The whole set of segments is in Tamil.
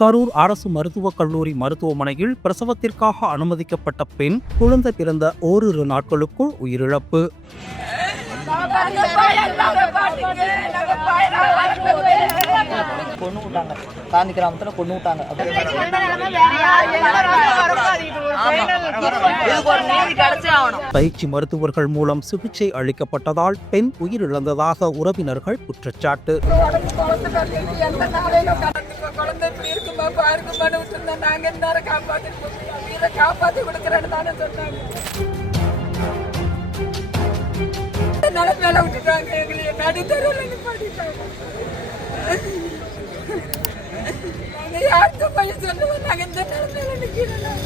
கரூர் அரசு மருத்துவக் கல்லூரி மருத்துவமனையில் பிரசவத்திற்காக அனுமதிக்கப்பட்ட பெண் குழந்தை பிறந்த ஓரிரு நாட்களுக்குள் உயிரிழப்பு. கொண்டு விட்டாங்க. காந்தி கிராமத்தில் கொண்டு விட்டாங்க. இதுக்கு ஒரு நீதி கிடைச்சே ஆகணும். பயிற்சி மருத்துவர்கள் மூலம் சிகிச்சை அளிக்கப்பட்டதால் பெண் உயிரிழந்ததாக உறவினர்கள் குற்றச்சாட்டு. குழந்தை இப்படி இருக்குமா பாருங்கம்மான்னு விட்டுருந்தா நாங்க என்ன காப்பாத்தி வீரை காப்பாத்தி கொடுக்குறேன்னு தானே சொன்னாங்க. நிலைமையில விட்டுட்டாங்க எங்களை நடுத்தருவில் நிப்பாட்டிட்டாங்க. நாங்க யாருக்கும் போய் சொல்லுவோம் நாங்க இந்த நிலைமையில நிக்கிறோம்.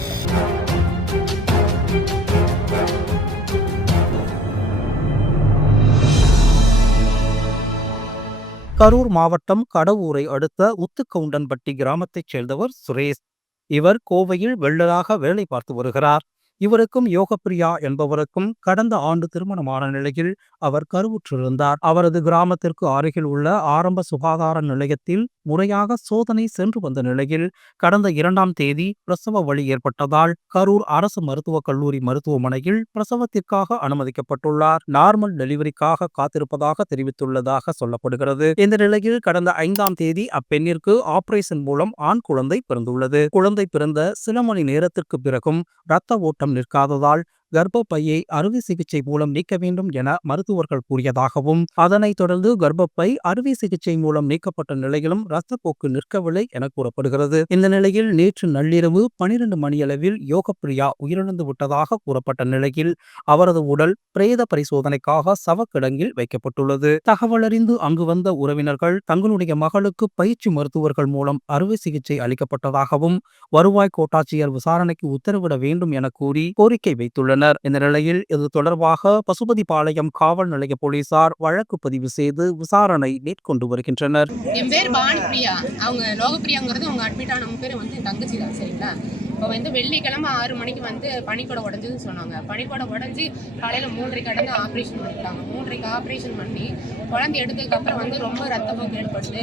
கரூர் மாவட்டம் கடவுரை அடுத்த உத்துக்கவுண்டன்பட்டி கிராமத்தைச் சேர்ந்தவர் சுரேஷ். இவர் கோவையில் வெள்ளராக வேலை பார்த்து வருகிறார். இவருக்கும் யோகப்பிரியா என்பவருக்கும் கடந்த ஆண்டு திருமணமான நிலையில் அவர் கருவுற்றிருந்தார். அவரது கிராமத்திற்கு அருகில் உள்ள ஆரம்ப சுகாதார நிலையத்தில் முறையாக சோதனை சென்று வந்த நிலையில் கடந்த இரண்டாம் தேதி பிரசவ வழி ஏற்பட்டதால் கரூர் அரசு மருத்துவக் கல்லூரி மருத்துவமனையில் பிரசவத்திற்காக அனுமதிக்கப்பட்டுள்ளார். நார்மல் டெலிவரிக்காக காத்திருப்பதாக தெரிவித்துள்ளதாக சொல்லப்படுகிறது. இந்த நிலையில் கடந்த ஐந்தாம் தேதி அப்பெண்ணிற்கு ஆபரேஷன் மூலம் ஆண் குழந்தை பிறந்துள்ளது. குழந்தை பிறந்த சில மணி நேரத்திற்கு பிறகும் இரத்த ஓட்டம் நிற்காததால் கர்ப்பப்பையை அறுவை சிகிச்சை மூலம் நீக்க வேண்டும் என மருத்துவர்கள் கூறியதாகவும் அதனைத் தொடர்ந்து கர்ப்பப்பை அறுவை சிகிச்சை மூலம் நீக்கப்பட்ட நிலையிலும் ரத்தப்போக்கு நிற்கவில்லை என கூறப்படுகிறது. இந்த நிலையில் நேற்று நள்ளிரவு பனிரெண்டு மணியளவில் யோகப்பிரியா உயிரிழந்து விட்டதாக கூறப்பட்ட நிலையில் அவரது உடல் பிரேத பரிசோதனைக்காக சவக்கிடங்கில் வைக்கப்பட்டுள்ளது. தகவலறிந்து அங்கு வந்த உறவினர்கள் தங்களுடைய மகளுக்கு பயிற்சி மருத்துவர்கள் மூலம் அறுவை சிகிச்சை அளிக்கப்பட்டதாகவும் வருவாய் கோட்டாட்சியர் விசாரணைக்கு உத்தரவிட வேண்டும் என கூறி கோரிக்கை வைத்துள்ளனர். இந்த நிலையில் இது தொடர்பாக பசுபதிபாளையம் காவல் நிலைய போலீசார் வழக்கு பதிவு செய்து விசாரணை மேற்கொண்டு வருகின்றனர். என் பேர் பானுப்பிரியா. அவங்க லோகப்பிரியாங்கிறது அவங்க அட்மிட் ஆனவங்க பேர் வந்து தங்கச்சி தான் சரிங்களா? இப்போ வந்து வெள்ளிக்கிழமை ஆறு மணிக்கு வந்து பனிக்கூடை உடஞ்சதுன்னு சொன்னாங்க. பனிக்கூடை உடஞ்சி காலையில் மூன்றரை கடந்து ஆப்ரேஷன் பண்ணிட்டாங்க. மூன்றரைக்கு ஆப்ரேஷன் பண்ணி குழந்தை எடுத்ததுக்கப்புறம் வந்து ரொம்ப ரத்தப்போக்கு ஏற்பட்டு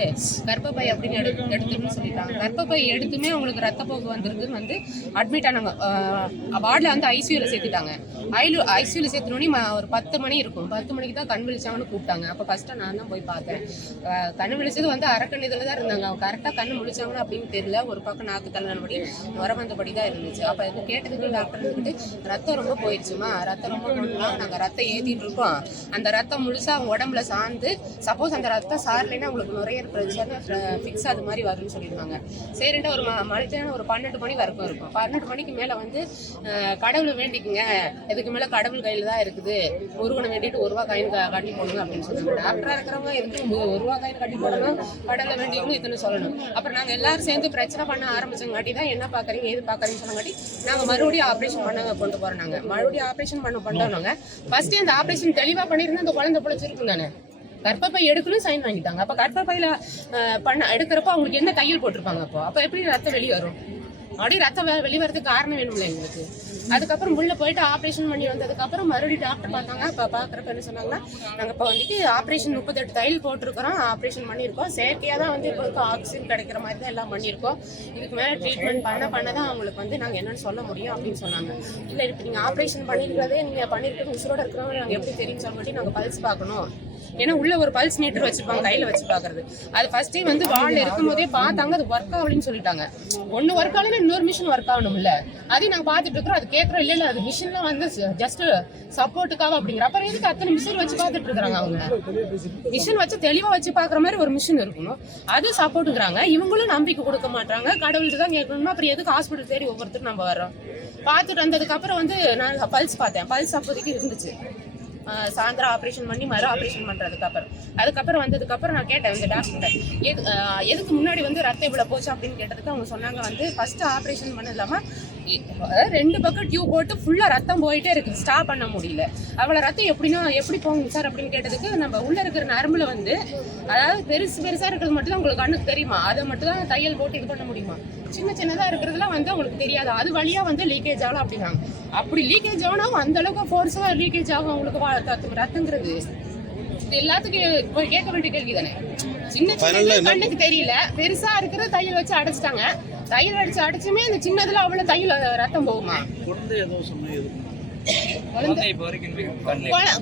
கர்ப்பப்பை அப்படின்னு எடு எடுத்துன்னு சொல்லிட்டாங்க. கர்ப்பப்பை எடுத்துமே அவங்களுக்கு ரத்தப்போக்கு வந்திருக்குன்னு வந்து அட்மிட் ஆனாங்க. வார்டில் வந்து ஐசியூவில் சேர்த்துட்டாங்க. ஐலு ஐசியூவில் சேர்த்துனோடனே ஒரு பத்து மணி இருக்கும். பத்து மணிக்கு தான் கண் விழிச்சாங்கன்னு கூப்பிட்டாங்க. அப்போ ஃபஸ்ட்டு நான் தான் போய் பார்த்தேன். கண் விழிச்சது வந்து அரக்கண் இதில் தான் இருந்தாங்க. அவங்க கரெக்டாக கண் முழிச்சாங்கன்னு அப்படின்னு தெரியல. ஒரு பக்கம் நாக்கு தள்ளனபடி வர வந்தபடி தான் இருந்துச்சு. அப்போ இது கேட்டதுக்கு டாக்டர் இருந்துட்டு ரத்தம் ரொம்ப போயிடுச்சுமா? ரத்தம் ரொம்ப போனாங்க நாங்கள் ரத்தம் ஏற்றிட்டு இருக்கோம். அந்த ரத்தம் முழுசாக அவங்க உடம்புல சார்ந்து சப்போஸ் அந்த ரத்தம் சாரலைன்னா உங்களுக்கு நிறைய பிரச்சனை ஃபிக்ஸ் அது மாதிரி வரும்னு சொல்லியிருந்தாங்க. சரின்ட்டு ஒரு ம- ஒரு பன்னெண்டு மணி வரைக்கும் இருக்கும். பன்னெண்டு மணிக்கு மேலே வந்து கடவுளை வேண்டிக்குங்க. இதுக்கு மேலே கடவுள் கையில் தான் இருக்குது. முருகனை வேண்டிட்டு ஒரு ரூபா காயின் கட்டி போடுங்க அப்படின்னு சொன்னாங்க டாக்டராக இருக்கிறவங்க எதுக்கு ஒரு ரூபா காயின் கட்டி போடணும்? கடவுளை வேண்டிக்கணும் இத்தனை சொல்லணும். அப்புறம் நாங்கள் எல்லாரும் சேர்ந்து பிரச்சனை பண்ண ஆரம்பிச்சங்காட்டி தான் என்ன பார்க்குறீங்க எது பார்க்க பார்க்குறீங்கன்னு சொன்னங்காட்டி நாங்கள் மறுபடியும் ஆப்ரேஷன் பண்ண கொண்டு போகிறோம் நாங்கள் மறுபடியும் ஆப்ரேஷன் பண்ண பண்ணோங்க ஃபர்ஸ்ட் அந்த ஆப்ரேஷன் தெளிவாக பண்ணியிருந்தா அந்த குழந்தை பிழைச்சிருக்கும் தானே. கர்ப்பப்பை எடுக்கணும் சைன் வாங்கிட்டாங்க. அப்போ கர்ப்பப்பையில் அஹ், பண்ண எடுக்கிறப்போ அவங்களுக்கு என்ன தையல் போட்டிருப்பாங்க அப்போ? அப்போ எப்படி ரத்தம் வெளியே வரும்? அப்படியே ரத்தம் வெளிவரதுக்கு காரணம் வேணும்ல எங்களுக்கு. அதுக்கப்புறம் உள்ள போயிட்டு ஆப்ரேஷன் பண்ணி வந்ததுக்கப்புறம் மறுபடியும் டாக்டர் பார்த்தாங்க. இப்போ பார்க்குறப்ப என்ன சொன்னாங்கன்னா நாங்கள் இப்போ வந்துட்டு ஆப்ரேஷன் முப்பத்தெட்டு தையல் போட்டிருக்கிறோம். ஆப்ரேஷன் பண்ணியிருக்கோம். செயற்கையாக தான் வந்து இப்போ ஆக்சிஜன் கிடைக்கிற மாதிரி தான் எல்லாம் பண்ணியிருக்கோம். இதுக்கு மேலே ட்ரீட்மெண்ட் பண்ண பண்ண தான் அவங்களுக்கு வந்து நாங்கள் என்னென்னு சொல்ல முடியும் அப்படின்னு சொன்னாங்க. இல்லை இப்போ நீங்கள் ஆப்ரேஷன் பண்ணியிருக்கிறதே நீங்கள் பண்ணியிருக்கிறது உசுரோட இருக்கிறவங்க நாங்கள் எப்படி தெரியும் சொல்ல நாங்கள் பல்ஸ் பார்க்கணும். ஏன்னா உள்ள ஒரு பல்ஸ் மீட்டர் வச்சிருப்பாங்க கையில வச்சு பாக்குறது அது ஃபர்ஸ்டே வந்து வாழ்ல இருக்கும் போதே பார்த்தாங்க அது ஒர்க் ஆகலன்னு சொல்லிட்டாங்க. ஒன்னு ஒர்க் ஆகலன்னா இன்னொரு மிஷின் ஒர்க் ஆகணும்ல. அதையும் நாங்க பாத்துட்டு இருக்கிறோம் அது கேட்கறோம் இல்ல இல்ல அது மிஷின்ல வந்து ஜஸ்ட் சப்போர்ட்டுக்காக அப்படிங்கிற. அப்புறம் எதுக்கு அத்தனை மிஷின் வச்சு பாத்துட்டு இருக்காங்க அவங்க? மிஷின் வச்சு தெளிவா வச்சு பாக்குற மாதிரி ஒரு மிஷின் இருக்கணும். அது சப்போர்ட்டுங்கிறாங்க இவங்களும் நம்பிக்கை கொடுக்க மாட்டாங்க கடவுள்கிட்ட தான் கேட்கணும்னா அப்புறம் எதுக்கு ஹாஸ்பிட்டல் தேடி ஒவ்வொருத்தரும் நம்ம வரோம் பார்த்துட்டு வந்ததுக்கு அப்புறம் வந்து நான் பல்ஸ் பார்த்தேன். பல்ஸ் அப்போதைக்கு இருந்துச்சு. சாயந்தரம் ஆப்ரேஷன் பண்ணி மறு ஆப்ரேஷன் பண்ணுறதுக்கு அப்புறம் அதுக்கப்புறம் வந்ததுக்கப்புறம் நான் கேட்டேன் இந்த டாக்டர் எது எதுக்கு முன்னாடி வந்து ரத்தம் இவ்வளோ போச்சு அப்படின்னு கேட்டதுக்கு அவங்க சொன்னாங்க வந்து ஃபஸ்ட்டு ஆப்ரேஷன் பண்ண இல்லாமல் ரெண்டு பக்கம் டியூப் போட்டு ஃபுல்லாக ரத்தம் போயிட்டே இருக்குது ஸ்டாப் பண்ண முடியல. அவ்வளோ ரத்தம் எப்படின்னா எப்படி போகும் சார் அப்படின்னு கேட்டதுக்கு நம்ம உள்ளே இருக்கிற நரம்புல வந்து அதாவது பெருசு பெருசாக இருக்கிறது மட்டும் தான் உங்களுக்கு கண்ணுக்கு தெரியுமா? அதை மட்டும் தான் தையல் போட்டு இது பண்ண முடியுமா? சின்ன சின்னதாக இருக்கிறதுலாம் வந்து அவங்களுக்கு தெரியாது. அது வழியாக வந்து லீக்கேஜ் ஆகலாம் அப்படின்னாங்க. அப்படி லீக்கேஜ் ஆனால் அந்தளவுக்கு ஃபோர்ஸாக லீக்கேஜ் ஆகும் அவங்களுக்கு வா- ரத்தங்கிறது. இது எல்லாத்துக்கும் கேட்க வேண்டிய கேள்வி தானே? சின்ன சின்ன கண்ணுக்கு தெரியல. பெருசா இருக்கிற தையல் வச்சு அடைச்சிட்டாங்க. தையல் அடிச்சு அடைச்சுமே அந்த சின்னதுல அவ்வளவு தையல் ரத்தம் போகுமா?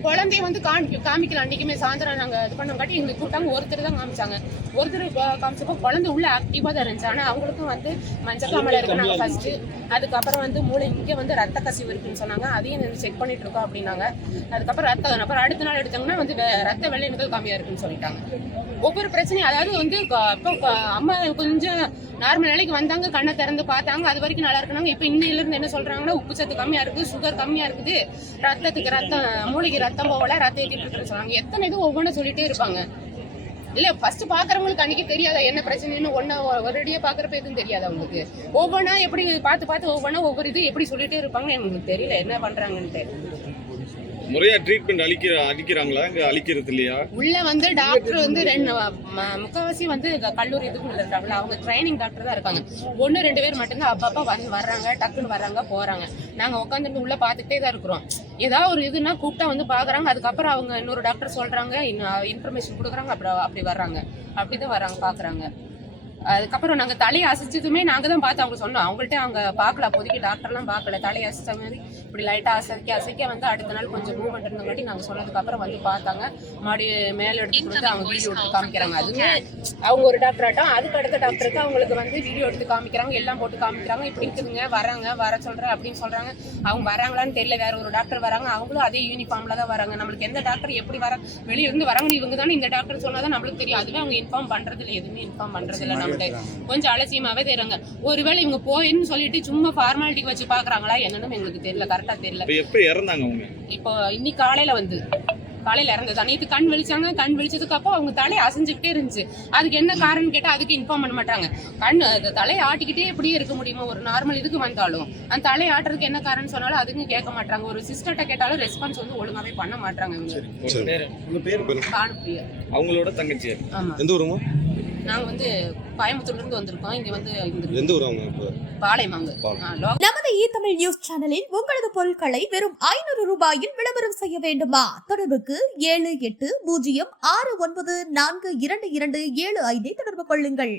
குழந்தைய வந்து காமி காமிக்கல அன்னைக்குமே சாயந்தரம் நாங்க இது பண்ணங்காட்டி எங்களுக்கு கூட்டாங்க ஒருத்தர் தான் காமிச்சாங்க. ஒருத்தர் காமிச்சப்போ குழந்தை உள்ள ஆக்டிவா தான் இருந்துச்சு. ஆனா அவங்களுக்கும் வந்து மஞ்சக்காமலை இருக்குனாங்க ஃபர்ஸ்ட் அதுக்கப்புறம் வந்து மூளை இங்க வந்து ரத்த கசிவு இருக்குன்னு சொன்னாங்க. அதையும் செக் பண்ணிட்டு இருக்கோம் அப்படின்னாங்க. அதுக்கப்புறம் ரத்த அப்புறம் அடுத்த நாள் எடுத்தாங்கன்னா வந்து ரத்த வெள்ளையணுக்கள் கம்மியா இருக்குன்னு சொல்லிட்டாங்க. ஒவ்வொரு பிரச்சனையும் அதாவது வந்து அம்மா கொஞ்சம் நார்மல் நிலைக்கு வந்தாங்க கண்ணை திறந்து பார்த்தாங்க அது வரைக்கும் நல்லா இருக்கணும் இப்போ இன்னையில இருந்து என்ன சொல்றாங்கன்னா உப்பு சத்து கம்மியா இருக்கு சுகர் கம்மியா இருக்குது. ரத்தத்துக்கு ரத்தம் மூளைக்கு ரத்தம் போகல ரத்தம் ஏற்றிட்டு இருக்குன்னு சொன்னாங்க எத்தனை இது ஒவ்வொன்றும் சொல்லிட்டே இருப்பாங்க. இல்ல ஃபர்ஸ்ட் பாக்குறவங்களுக்கு அன்னைக்கு தெரியாதா என்ன பிரச்சனைன்னு ஒன்னா ஒரேடியா பாக்குறப்ப எதுவும் தெரியாது அவங்களுக்கு ஒவ்வொன்றா எப்படி பார்த்து பார்த்து ஒவ்வொன்றா ஒவ்வொரு இது எப்படி சொல்லிட்டே இருப்பாங்க எனக்கு தெரியல. என்ன பண்றாங்கன்ட்டு. முறையா ட்ரீட்மெண்ட் அளிக்கிற அளிக்கிறாங்களா? இங்க அளிக்கிறது இல்லையா? உள்ள வந்து டாக்டர் வந்து ரெண்டு முக்கவாசி வந்து கல்லூரி இதுக்குள்ள இருக்காங்களா அவங்க ட்ரைனிங் டாக்டர் தான் இருக்காங்க. ஒன்று ரெண்டு பேர் மட்டும்தான் அப்பப்போ வந்து வர்றாங்க டக்குன்னு வர்றாங்க போறாங்க. நாங்க உட்காந்துட்டு உள்ள பார்த்துட்டே தான் இருக்கிறோம். ஏதாவது ஒரு இதுனா கூப்பிட்டா வந்து பாக்குறாங்க அதுக்கப்புறம் அவங்க இன்னொரு டாக்டர் சொல்றாங்க இன்ஃபர்மேஷன் கொடுக்குறாங்க அப்படி அப்படி வர்றாங்க. அப்படிதான் வர்றாங்க பாக்குறாங்க அதுக்கப்புறம் நாங்க தலையை அசைச்சதுமே நாங்க தான் பார்த்து அவங்க சொன்னோம். அவங்கள்ட்ட அவங்க பார்க்கல. அப்போதைக்கு டாக்டர்லாம் பார்க்கல. தலையை அசைச்ச மாதிரி இப்படி லைட்டா அசைக்க அசைக்க வந்து அடுத்த நாள் கொஞ்சம் மூவ்மெண்ட் இருந்தங்காட்டி நாங்க சொன்னதுக்கு அப்புறம் வந்து பார்த்தாங்க. மறுபடி மேல எடுத்து கொடுத்து அவங்க வீடியோ எடுத்து காமிக்கிறாங்க. அதுவுமே அவங்க ஒரு டாக்டர் ஆட்டம். அதுக்கு அடுத்த டாக்டருக்கு அவங்களுக்கு வந்து வீடியோ எடுத்து காமிக்கிறாங்க. எல்லாம் போட்டு காமிக்கிறாங்க. இப்படி இருக்குதுங்க. வராங்க வர சொல்றேன் அப்படின்னு சொல்றாங்க. அவங்க வராங்களான்னு தெரியல. வேற ஒரு டாக்டர் வராங்க. அவங்களும் அதே யூனிஃபார்ம்ல தான் வராங்க. நம்மளுக்கு எந்த டாக்டர் எப்படி வர வெளிய இருந்து வராங்க இவங்க தானே இந்த டாக்டர் சொன்னாதான் நம்மளுக்கு தெரியும். அதுவே அவங்க இன்ஃபார்ம் பண்றது இல்லை எதுவுமே இன்ஃபார்ம் பண்றது இல்லை நம்மகிட்ட கொஞ்சம் அலட்சியமாவே தெரியுங்க ஒருவேளை இவங்க போயின்னு சொல்லிட்டு சும்மா ஃபார்மாலிட்டிக்கு வச்சு பாக்குறாங்களா என்னன்னு எங்களுக்கு தெரியல கரெக்டா தெரியல. இப்ப எப்படி இறந்தாங்க அவங்க? இப்போ இன்னைக்கு காலையில வந்து காலையில இறந்தது? நேற்று கண் விழிச்சாங்க. கண் விழிச்சதுக்கு அப்போ அவங்க தலையை அசைஞ்சுக்கிட்டே இருந்துச்சு. அதுக்கு என்ன காரணம் கேட்டா அதுக்கு இன்ஃபார்ம் பண்ண மாட்டாங்க. கண் தலையை ஆட்டிக்கிட்டே எப்படியே இருக்க முடியுமா ஒரு நார்மல் இதுக்கு வந்தாலும். அந்த தலையை ஆட்டுறதுக்கு என்ன காரணம் சொன்னாலும் அதுக்கும் கேட்க மாட்டாங்க. ஒரு சிஸ்டர்ட்ட கேட்டாலும் ரெஸ்பான்ஸ் வந்து ஒழுங்காவே பண்ண மாட்டாங்க இவங்க. அவங்களோட தங்கச்சி ஆமா. எந்த ஊருமா நாங்க வந்து கோயம்புத்தூர்ல இருந்து வந்திருக்கோம். இங்க வந்து எந்த ஊர் அவங்க பாளையமாங்க. நமது இ தமிழ் நியூஸ் சேனலில் உங்களது பொருட்களை வெறும் ஐநூறு ரூபாயில் விளம்பரம் செய்ய வேண்டுமா? தொடர்புக்கு ஏழு எட்டு பூஜ்ஜியம் ஆறு ஒன்பது நான்கு இரண்டு இரண்டு ஏழு ஐந்தை தொடர்பு கொள்ளுங்கள்.